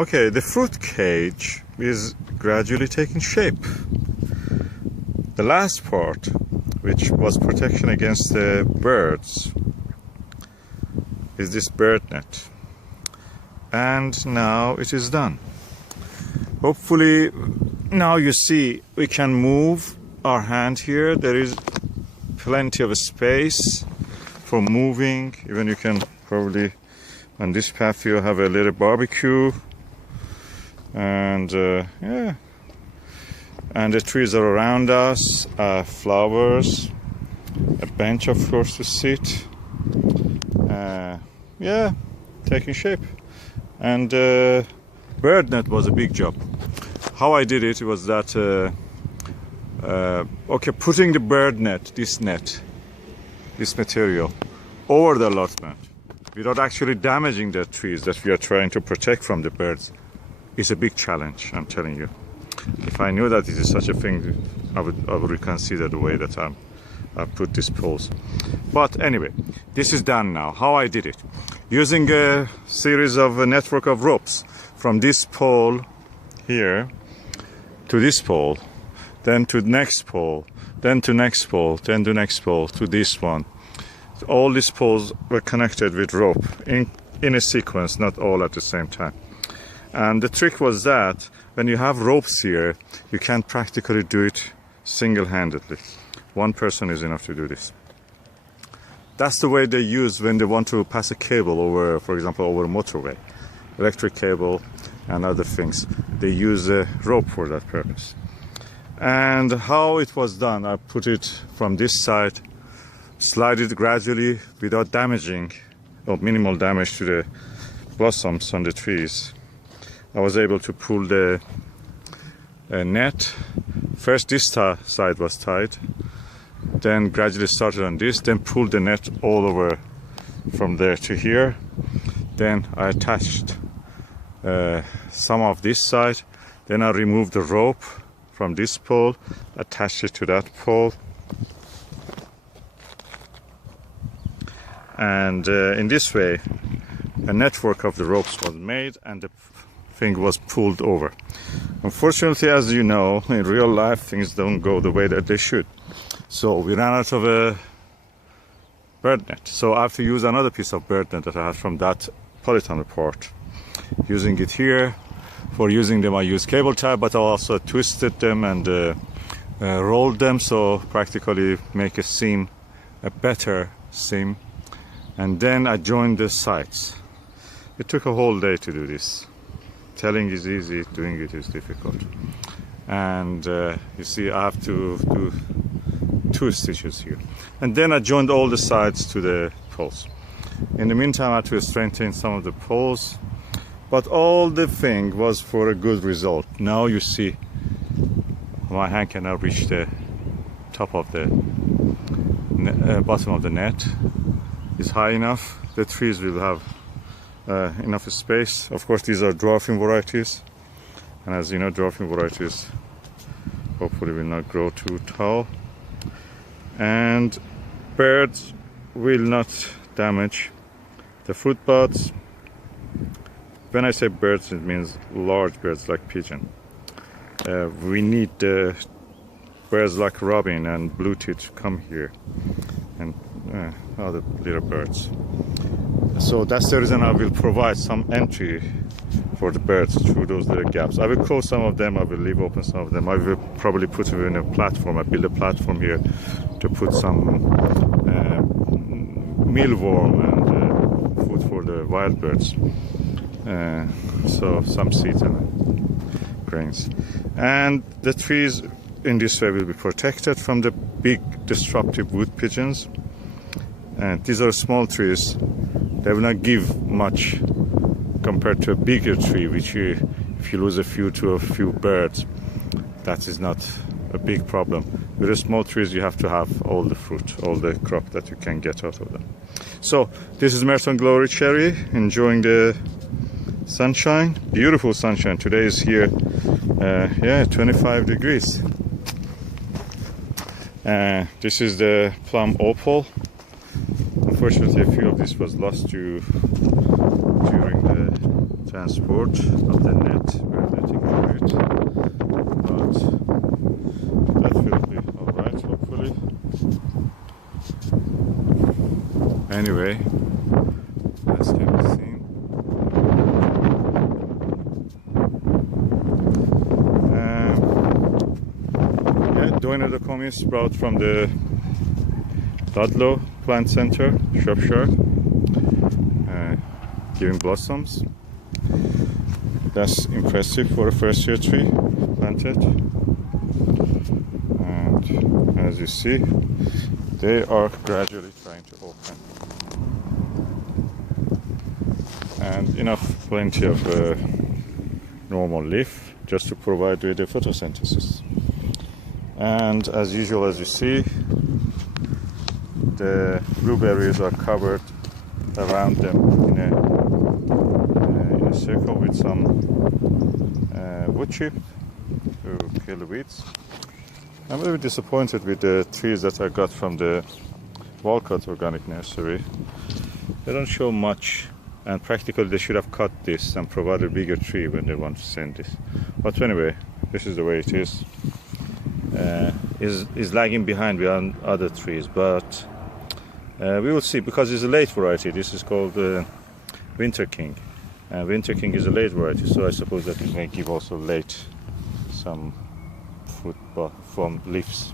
Okay, the fruit cage is gradually taking shape. The last part, which was protection against the birds, is this bird net. And now it is done. Hopefully, now you see we can move our hand here. There is plenty of space for moving. Even you can probably, on this path, you have a little barbecue. And yeah, and the trees are around us, flowers, a bench of course to sit, yeah, taking shape. And bird net was a big job. How I did it was that okay, putting the bird net, this material over the allotment without actually damaging the trees that we are trying to protect from the birds is a big challenge, I'm telling you. If I knew that it is such a thing, I would reconsider the way that I put these poles. But anyway, this is done now. How I did it? Using a series of a network of ropes from this pole here to this pole, then to the next pole, then to next pole, then to next pole, to this one. All these poles were connected with rope in a sequence, not all at the same time. And the trick was that when you have ropes here, you can practically do it single-handedly. One person is enough to do this. That's the way they use when they want to pass a cable over, for example, over a motorway, electric cable and other things. They use a rope for that purpose. And how it was done, I put it from this side, slide it gradually without damaging, or minimal damage to the blossoms on the trees. I was able to pull the net. First this side was tied, then gradually started on this, then pulled the net all over from there to here. Then I attached some of this side, then I removed the rope from this pole, attached it to that pole, and in this way a network of the ropes was made and the thing was pulled over. Unfortunately, as you know, in real life things don't go the way that they should. So we ran out of a bird net. So I have to use another piece of bird net that I had from that polyton report. Using it here, for using them I used cable tie, but I also twisted them and rolled them, so practically make a seam, a better seam. And then I joined the sides. It took a whole day to do this. Telling is easy, doing it is difficult. And you see I have to do 2 stitches here. And then I joined all the sides to the poles. In the meantime I had to strengthen some of the poles, but all the thing was for a good result. Now you see my hand can now reach the top of the bottom of the net. It's high enough. The trees will have enough space. Of course, these are dwarfing varieties, and as you know, dwarfing varieties hopefully will not grow too tall, and birds will not damage the fruit buds. When I say birds, it means large birds like pigeon. We need birds like robin and blue-tit to come here, and other little birds. So that's the reason I will provide some entry for the birds through those little gaps. I will close some of them, I will leave open some of them. I will probably put it in a platform. I build a platform here to put some mealworm and food for the wild birds. So some seeds and grains. And the trees in this way will be protected from the big disruptive wood pigeons. And these are small trees. They will not give much compared to a bigger tree, which if you lose a few to a few birds, that is not a big problem. With the small trees, you have to have all the fruit, all the crop that you can get out of them. So this is Merton Glory Cherry, enjoying the sunshine, beautiful sunshine. Today is here, yeah, 25 degrees. This is the plum opal. Unfortunately, a few of this was lost during the transport of the net. We're letting go it, but that will be alright, hopefully. Anyway, as can be seen, Doina.com is brought from the Ludlow Plant Center, Shropshire, giving blossoms. That's impressive for a first year tree planted. And as you see, they are gradually trying to open. And plenty of normal leaf just to provide with the photosynthesis. And as usual, as you see, the blueberries are covered around them in a circle with some wood chip to kill the weeds. I'm a little bit disappointed with the trees that I got from the Walcott Organic Nursery. They don't show much, and practically they should have cut this and provided a bigger tree when they want to send this. But anyway, this is the way it is. Is lagging behind other trees, but we will see, because it's a late variety. This is called Winter King. Winter King is a late variety, so I suppose that it may give also late some fruit from leaves.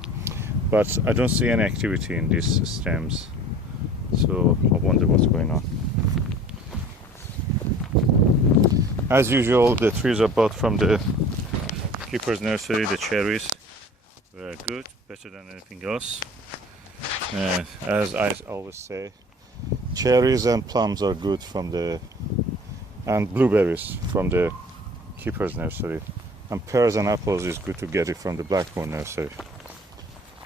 But I don't see any activity in these stems, so I wonder what's going on. As usual, the trees are bought from the Keeper's Nursery. The cherries were good, better than anything else. As I always say, cherries and plums are good and blueberries from the Keeper's Nursery. And pears and apples is good to get it from the Blackmore Nursery.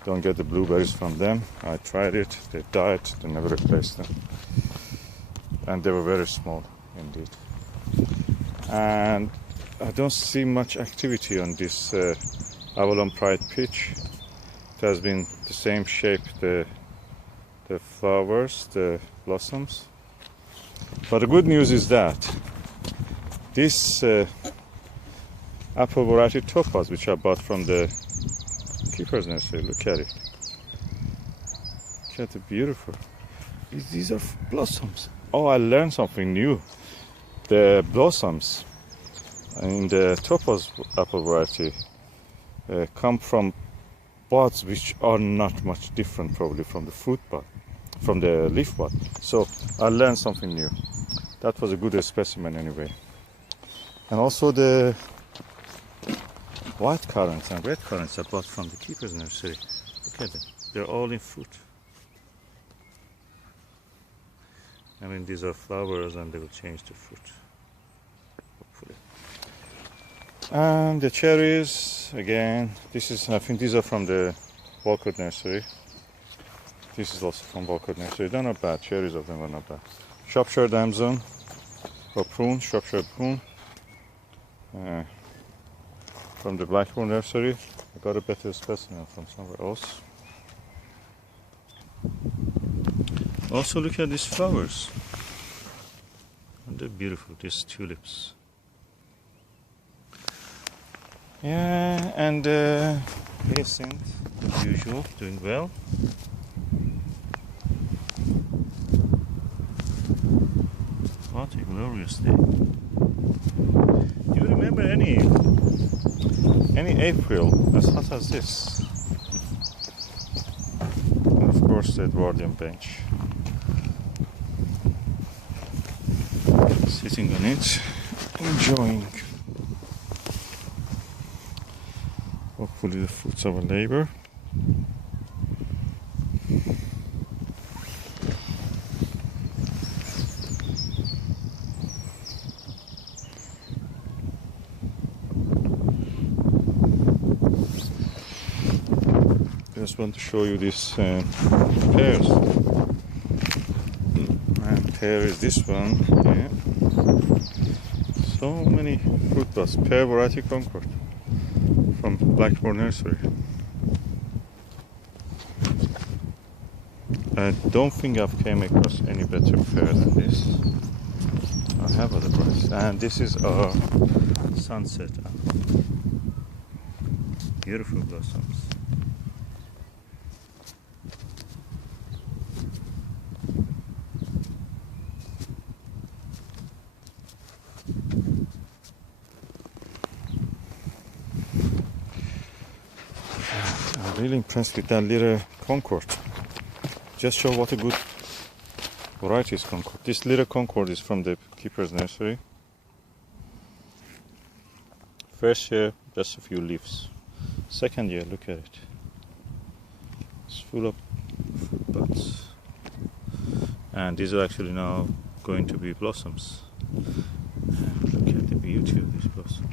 Don't get the blueberries from them. I tried it, they died, they never replaced them. And they were very small indeed. And I don't see much activity on this Avalon Pride peach. It has been the same shape, the flowers, the blossoms. But the good news is that this apple variety Topaz, which I bought from the Keeper's Nursery, look at it. Look at the beautiful. These are blossoms. Oh, I learned something new. The blossoms in the Topaz apple variety come from buds which are not much different probably from the fruit bud, from the leaf bud. So I learned something new. That was a good specimen anyway. And also the white currants and red currants I bought from the Keeper's Nursery. Look at them. They're all in fruit. I mean, these are flowers and they will change to fruit, hopefully. And the cherries, again, I think these are from the Walcott Nursery. This is also from Walcott Nursery. They're not bad, cherries of them are not bad. Shropshire damson, or prune, Shropshire prune. From the Blackmore Nursery. I got a better specimen from somewhere else. Also look at these flowers. And they're beautiful, these tulips. Yeah, and hyacinth, as usual, doing well. What a glorious day. Do you remember any April as hot as this? And of course the Edwardian bench. Sitting on it, enjoying hopefully the fruits of our labor. Just want to show you these pears. And pear is this one. Yeah. So many fruit buds. Pear variety Concord from Blackmore Nursery. I don't think I've came across any better pear than this. I have other varieties. and this is our sunset. Beautiful blossoms. I'm really impressed with that little Concord. Just show what a good variety is Concord. This little Concord is from the keeper's nursery. First year, just a few leaves. Second year, look at it. It's full of fruit buds. And these are actually now going to be blossoms. And look at the beauty of this blossom.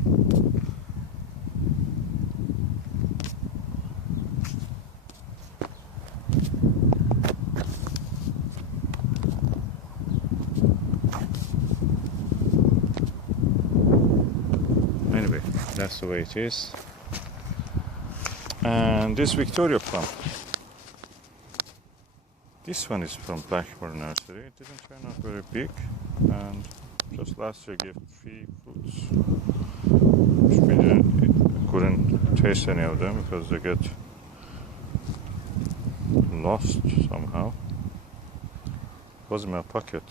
Anyway, that's the way it is. And this Victoria plum. This one is from Blackburn Nursery. It didn't turn out very big, and just last year gave 3 fruits, which we couldn't taste any of them because they get lost somehow. It was in my pocket,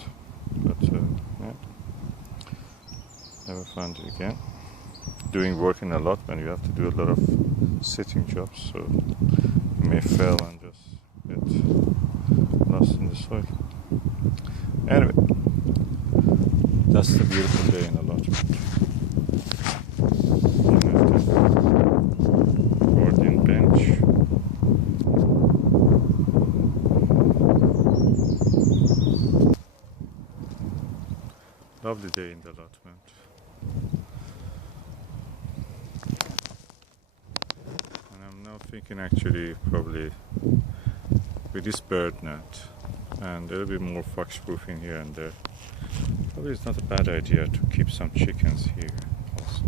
but yeah, never found it again. Working a lot when you have to do a lot of sitting jobs, so you may fail and just get lost in the soil. Anyway, that's the beautiful day in allotment. Accordion bench. Lovely day in the allotment. Thinking actually probably with this bird net and a little bit more fox proofing here and there, probably it's not a bad idea to keep some chickens here also.